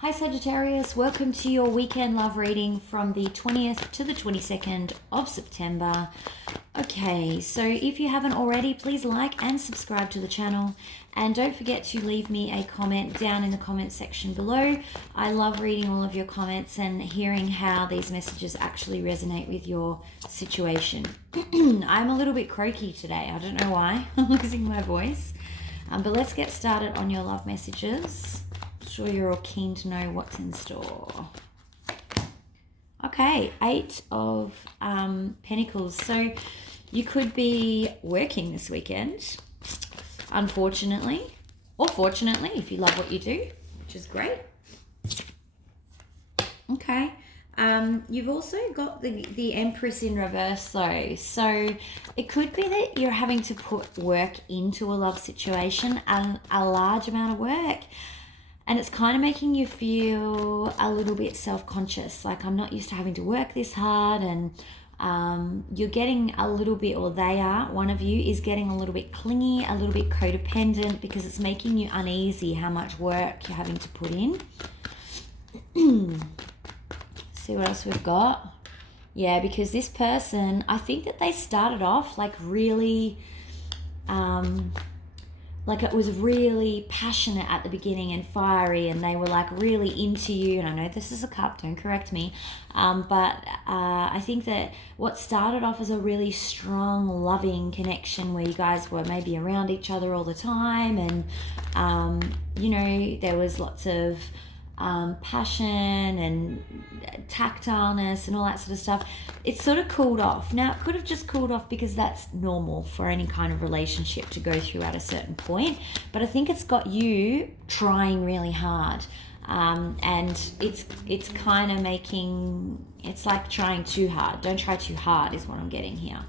Hi Sagittarius, welcome to your weekend love reading from the 20th to the 22nd of September. Okay, so if you haven't already, please like and subscribe to the channel. And don't forget to leave me a comment down in the comment section below. I love reading all of your comments and hearing how these messages actually resonate with your situation. I'm a little bit croaky today. I don't know why. I'm losing my voice. But let's get started on your love messages. Sure you're all keen to know what's in store. Okay, 8 of Pentacles. So you could be working this weekend, unfortunately, or fortunately, if you love what you do, which is great. Okay, you've also got the Empress in reverse though. So it could be that you're having to put work into a love situation, a large amount of work. And it's kind of making you feel a little bit self-conscious. Like, I'm not used to having to work this hard. And you're getting a little bit, or they are, one of you is getting a little bit clingy, a little bit codependent, because it's making you uneasy how much work you're having to put in. See what else we've got. Yeah, because this person, I think that they started off like really... like it was really passionate at the beginning and fiery, and they were like really into you. And I know this is a cup, don't correct me. But I think that what started off as a really strong, loving connection where you guys were maybe around each other all the time. And, you know, there was lots of passion and tactileness and all that sort of stuff. It sort of cooled off. Now, it could have just cooled off because that's normal for any kind of relationship to go through at a certain point. But I think it's got you trying really hard. And it's kind of making, it's like trying too hard. Don't try too hard is what I'm getting here.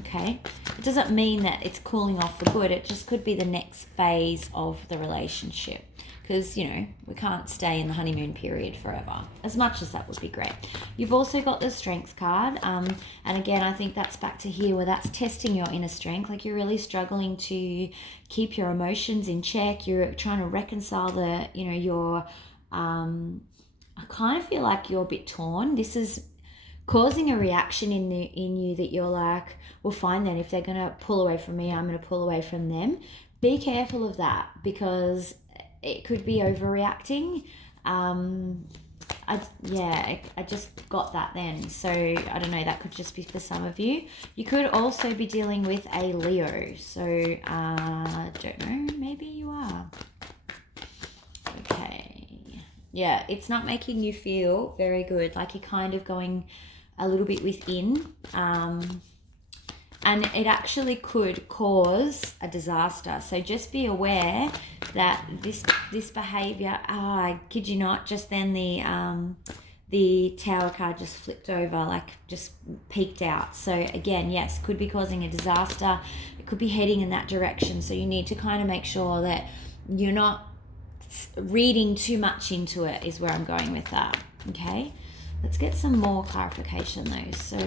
Okay, it doesn't mean that it's cooling off for good. It just could be the next phase of the relationship. Because, you know, we can't stay in the honeymoon period forever, as much as that would be great. You've also got the Strength card. And again, I think that's back to here where that's testing your inner strength. Like, you're really struggling to keep your emotions in check. You're trying to reconcile the, you know, your... I kind of feel like you're a bit torn. This is causing a reaction in you that you're like, well, fine then. If they're going to pull away from me, I'm going to pull away from them. Be careful of that, because... it could be overreacting. I just got that then. So I don't know, that could just be for some of you. You could also be dealing with a Leo. So don't know, maybe you are. Okay. Yeah, it's not making you feel very good. Like, you're kind of going a little bit within. And it actually could cause a disaster. So just be aware that this behavior, I kid you not, just then the Tower card just flipped over, like just peeked out. So again, yes, could be causing a disaster. It could be heading in that direction. So you need to kind of make sure that you're not reading too much into it, is where I'm going with that. Okay. Let's get some more clarification though. So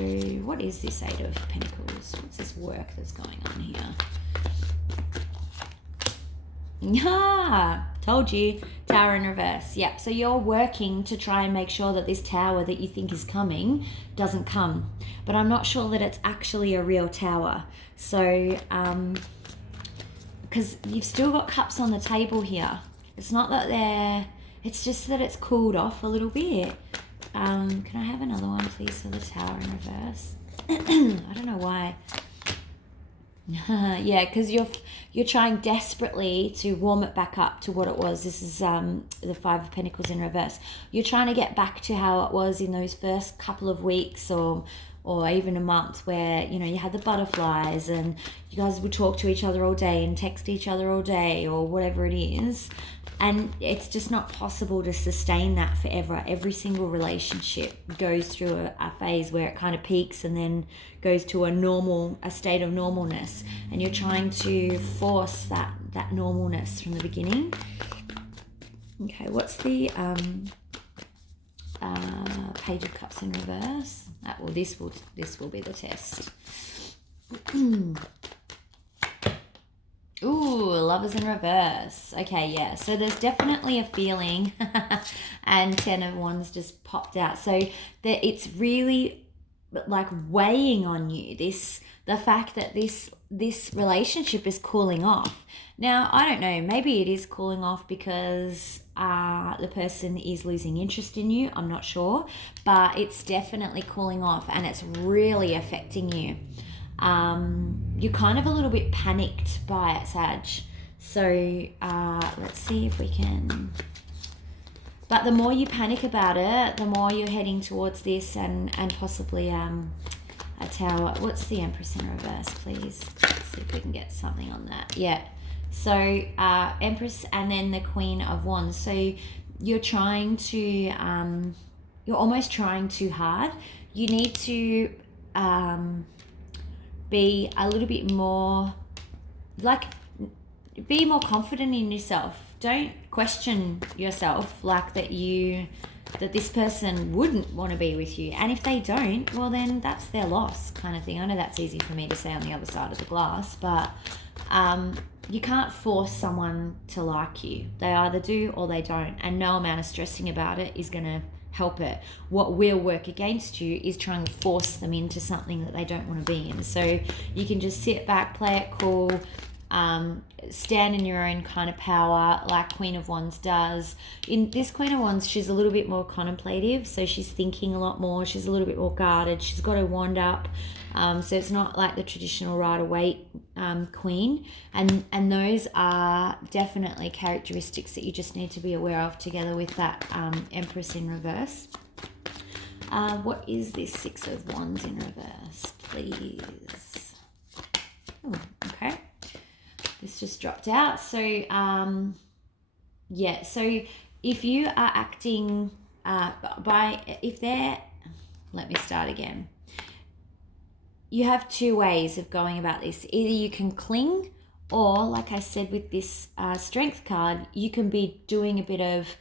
what is this 8 of Pentacles? What's this work that's going on here? Yeah, told you. Tower in reverse. Yep. So you're working to try and make sure that this tower that you think is coming doesn't come. But I'm not sure that it's actually a real tower. So, because you've still got cups on the table here. It's not that it's just that it's cooled off a little bit. Can I have another one, please, for the Tower in reverse? I don't know why. Yeah, because you're trying desperately to warm it back up to what it was. This is the 5 of Pentacles in reverse. You're trying to get back to how it was in those first couple of weeks or even a month, where, you know, you had the butterflies and you guys would talk to each other all day and text each other all day or whatever it is. And it's just not possible to sustain that forever. Every single relationship goes through a phase where it kind of peaks and then goes to a state of normalness. And you're trying to force that normalness from the beginning. Okay, what's the Page of Cups in reverse? This will be the test. Ooh, Lovers in reverse. Okay, yeah. So there's definitely a feeling and 10 of Wands just popped out. So that it's really like weighing on you, the fact that this relationship is cooling off. Now, I don't know, maybe it is cooling off because the person is losing interest in you. I'm not sure, but it's definitely cooling off and it's really affecting you. You're kind of a little bit panicked by it, Sag. So let's see if we can... But the more you panic about it, the more you're heading towards this and possibly a Tower. What's the Empress in reverse, please? Let's see if we can get something on that. Yeah. So Empress and then the Queen of Wands. So you're trying to, you're almost trying too hard. You need to be a little bit more, like, be more confident in yourself. Don't question yourself like that this person wouldn't want to be with you. And if they don't, well, then that's their loss kind of thing. I know that's easy for me to say on the other side of the glass, but you can't force someone to like you. They either do or they don't. And no amount of stressing about it is going to help it. What will work against you is trying to force them into something that they don't want to be in. So you can just sit back, play it cool, stand in your own kind of power like Queen of Wands does. In this Queen of Wands, she's a little bit more contemplative, so she's thinking a lot more. She's a little bit more guarded. She's got her wand up, so it's not like the traditional Rider-Waite queen, and those are definitely characteristics that you just need to be aware of together with that Empress in reverse. What is this Six of Wands in reverse, please? Oh, okay. This just dropped out. So, yeah. So if you are acting let me start again. You have two ways of going about this. Either you can cling, or like I said with this Strength card, you can be doing a bit of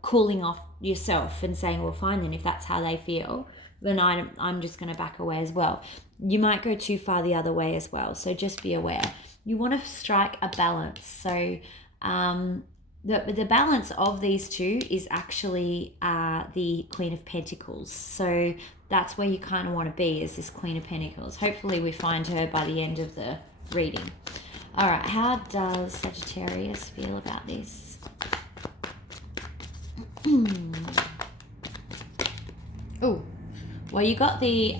cooling off yourself and saying, well, fine then, if that's how they feel, then I'm just going to back away as well. You might go too far the other way as well. So just be aware. You want to strike a balance. So the balance of these two is actually the Queen of Pentacles. So that's where you kind of want to be, is this Queen of Pentacles. Hopefully we find her by the end of the reading. All right, how does Sagittarius feel about this? Oh, well, you got the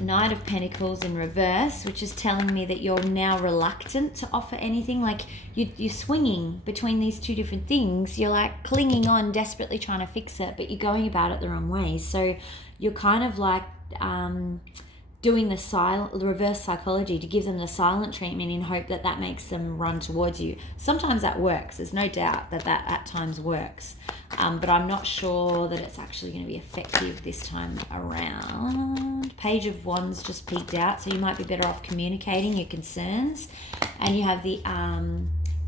Knight of Pentacles in reverse, which is telling me that you're now reluctant to offer anything. Like you're swinging between these two different things. You're like clinging on, desperately trying to fix it, but you're going about it the wrong way. So you're kind of like doing the reverse psychology to give them the silent treatment in hope that that makes them run towards you. Sometimes that works. There's no doubt that at times works. But I'm not sure that it's actually going to be effective this time around. Page of Wands just peeked out, so you might be better off communicating your concerns. And you have the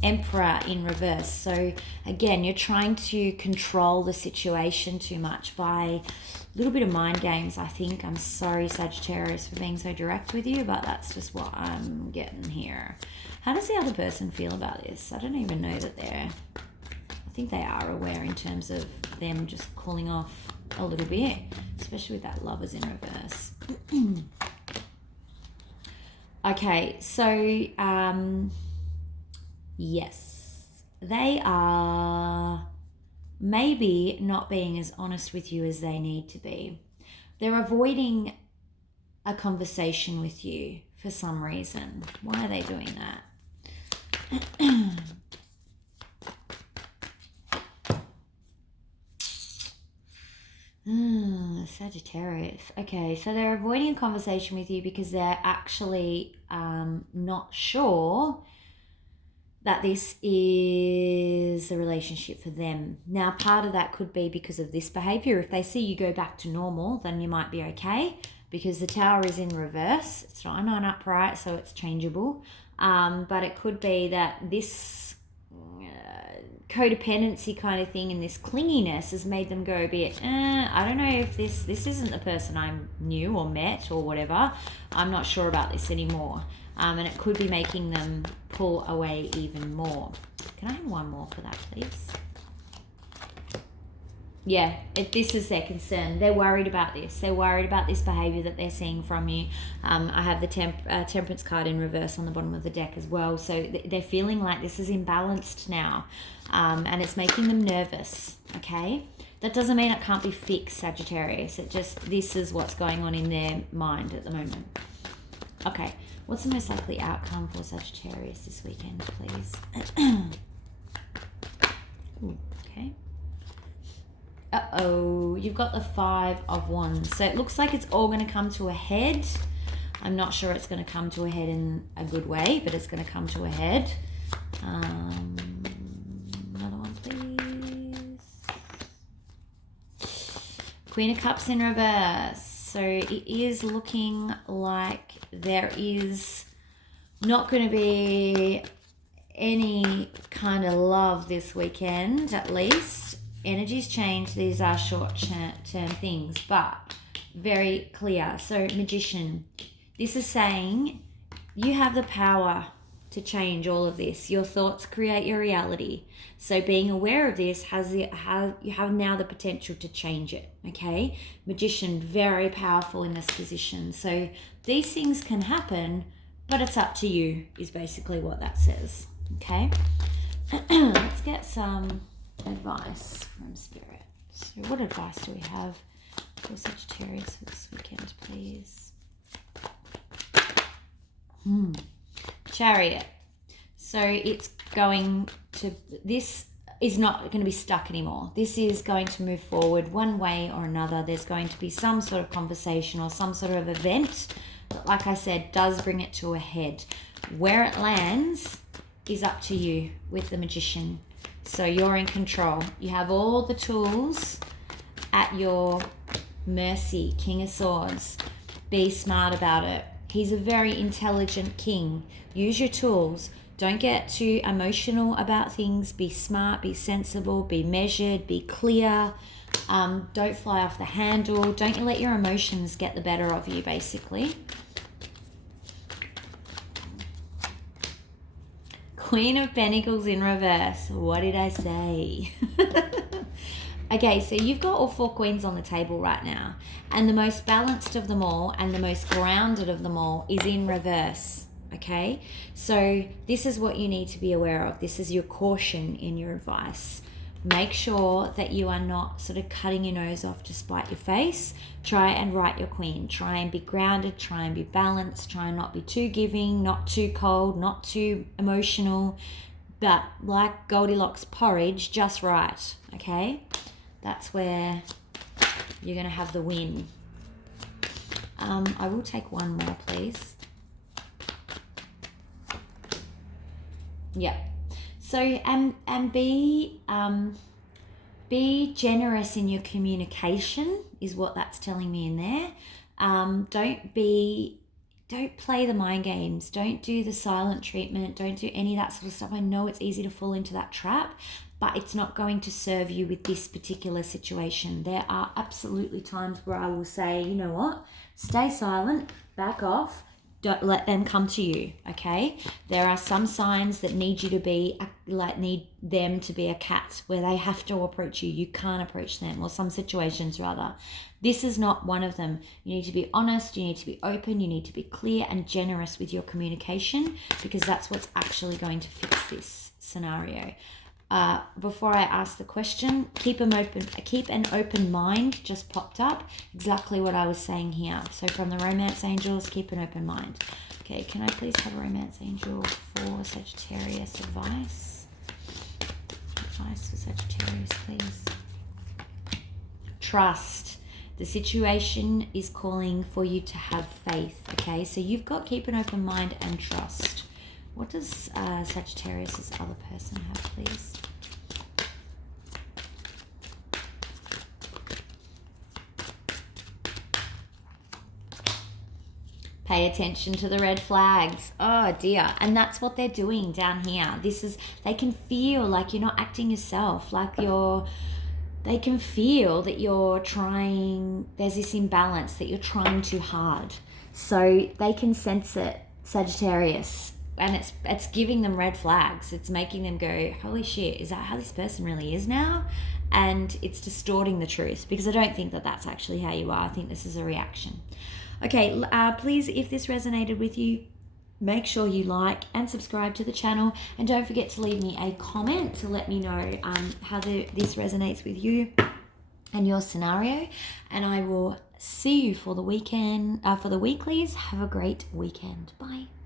Emperor in reverse. So again, you're trying to control the situation too much by a little bit of mind games, I think. I'm sorry, Sagittarius, for being so direct with you, but that's just what I'm getting here. How does the other person feel about this? I don't even know that I think they are aware in terms of them just cooling off a little bit, especially with that Lovers in reverse. Okay, so yes, they are maybe not being as honest with you as they need to be. They're avoiding a conversation with you for some reason. Why are they doing that? Sagittarius. Okay, so they're avoiding a conversation with you because they're actually not sure that this is a relationship for them. Now, part of that could be because of this behavior. If they see you go back to normal, then you might be okay, because the Tower is in reverse. It's not upright, so it's changeable. But it could be that this codependency kind of thing and this clinginess has made them go a bit, I don't know if this isn't the person I knew or met or whatever. I'm not sure about this anymore. And it could be making them pull away even more. Can I have one more for that, please? Yeah, this is their concern. They're worried about this. They're worried about this behavior that they're seeing from you. I have the Temperance card in reverse on the bottom of the deck as well. So they're feeling like this is imbalanced now, and it's making them nervous, okay? That doesn't mean it can't be fixed, Sagittarius. This is what's going on in their mind at the moment. Okay, what's the most likely outcome for Sagittarius this weekend, please? Ooh, okay. Uh-oh, you've got the 5 of Wands. So it looks like it's all going to come to a head. I'm not sure it's going to come to a head in a good way, but it's going to come to a head. Another one, please. Queen of Cups in reverse. So it is looking like there is not going to be any kind of love this weekend, at least. Energies change. These are short-term things, but very clear. So Magician, this is saying you have the power to change all of this. Your thoughts create your reality. So being aware of this you have now the potential to change it, okay? Magician, very powerful in this position. So these things can happen, but it's up to you, is basically what that says, okay? Let's get some advice from Spirit. So what advice do we have for Sagittarius for this weekend, please? Chariot. So this is not going to be stuck anymore. This is going to move forward one way or another. There's going to be some sort of conversation or some sort of event that, like I said, does bring it to a head. Where it lands is up to you with the Magician. So you're in control. You have all the tools at your mercy. King of Swords. Be smart about it. He's a very intelligent king. Use your tools. Don't get too emotional about things. Be smart, be sensible, be measured, be clear. Don't fly off the handle. Don't let your emotions get the better of you, basically. Queen of Pentacles in reverse. What did I say? Okay, so you've got all 4 queens on the table right now. And the most balanced of them all and the most grounded of them all is in reverse. Okay? So this is what you need to be aware of. This is your caution in your advice. Make sure that you are not sort of cutting your nose off to spite your face. Try and right your queen. Try and be grounded. Try and be balanced. Try and not be too giving, not too cold, not too emotional. But like Goldilocks porridge, just right. Okay? That's where you're going to have the win. I will take one more, please. Yeah. So, and be generous in your communication is what that's telling me in there. Don't play the mind games. Don't do the silent treatment. Don't do any of that sort of stuff. I know it's easy to fall into that trap, but it's not going to serve you with this particular situation. There are absolutely times where I will say, you know what? Stay silent, back off. Don't let them come to you, okay? There are some signs that need them to be a cat, where they have to approach you. You can't approach them, or some situations rather. This is not one of them. You need to be honest, you need to be open, you need to be clear and generous with your communication, because that's what's actually going to fix this scenario. Before I ask the question, keep an open mind just popped up. Exactly what I was saying here. So from the Romance Angels, keep an open mind. Okay, can I please have a Romance Angel for Sagittarius advice? Advice for Sagittarius, please. Trust. The situation is calling for you to have faith, okay? So you've got keep an open mind and trust. What does Sagittarius's other person have, please? Pay attention to the red flags. Oh dear. And that's what they're doing down here. They can feel like you're not acting yourself, they can feel that you're trying, there's this imbalance, that you're trying too hard. So they can sense it, Sagittarius. it's giving them red flags. It's making them go, holy shit, is that how this person really is now? And it's distorting the truth, because I don't think that that's actually how you are. I think this is a reaction. Okay, please, if this resonated with you, make sure you like and subscribe to the channel, and don't forget to leave me a comment to let me know how this resonates with you and your scenario. And I will see you for the weekend, for the weeklies. Have a great weekend. Bye.